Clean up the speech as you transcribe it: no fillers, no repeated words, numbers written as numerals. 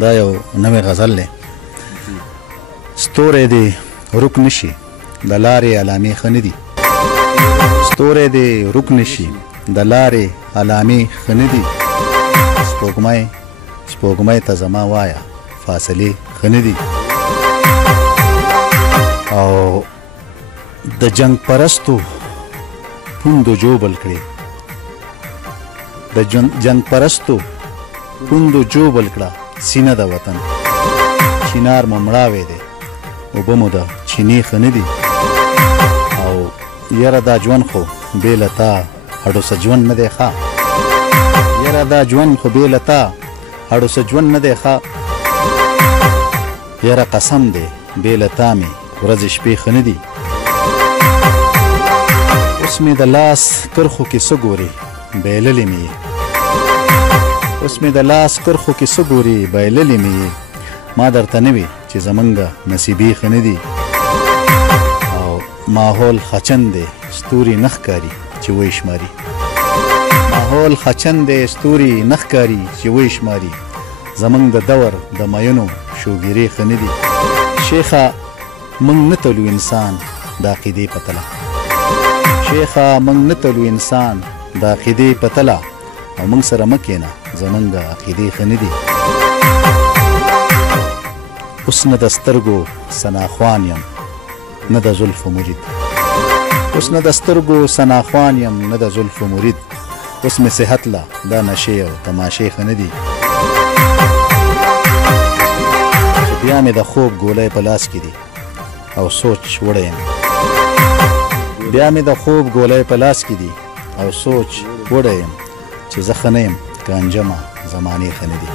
دا یو نوې غزل دی. ستوری دی رک نشي د لارې علامې ښه نه دي. ستوری دی رک نشي د لارې علامې ښه نه دي. سپوږمۍ ته زما وایه فاصلې ښه نه دي. او د جنگ پرستو پوندو جوبل کړي، د جنگ پرستو پوندو جوبل کړه سینه د وطن. چینار مو مړاوی دی اوبه مو د چینې ښه نه دي. او یاره دا ژوند خو بې له تا هډو څه ژوند نه دی ښه. یاره دا ژوند خو بې له تا هډو څه ژوند نه دی ښه. یاره قسم دی بې له تا مې ورځې شپې ښه نه دي. اوس مې د لاس کرښو کې څه ګورې بایللې مې یې. اوس مې د لاس کرښو کې څه ګورې بایللې مې یې. ما درته نه وي چې زمونږ نصیبې ښه نه دي. او ماحول خچن دی ستوري نه ښکاري چې وی شماري. ماحول خچن دی ستوري نه ښکاري چې وی شماري. زمونږ د دور د مینو شوګیرې ښه نه دي. شیخه موږ نه تلو انسان د عقیدې په تله. شیخه موږ نه تلو انسان د عقیدې په تله. او موږ سره مه کښېنه زمونږ عقیدې ښه نه دي. اوس نه د سترګو سناخوان یم نه د زلفو مرید. اوس نه د سترګو سناخوان یم نه د زلفو مرید. اوس مې صحت له دا نشې او تماشې ښه نه دي. بیا مې د خوب ګولۍ په لاس کې دي او سوچ وړی یم. بیا مې د خوب ګولۍ په لاس کې دي او سوچ وړی یم چې زه ښه نه یم که انجمه زمانې ښه نه دي.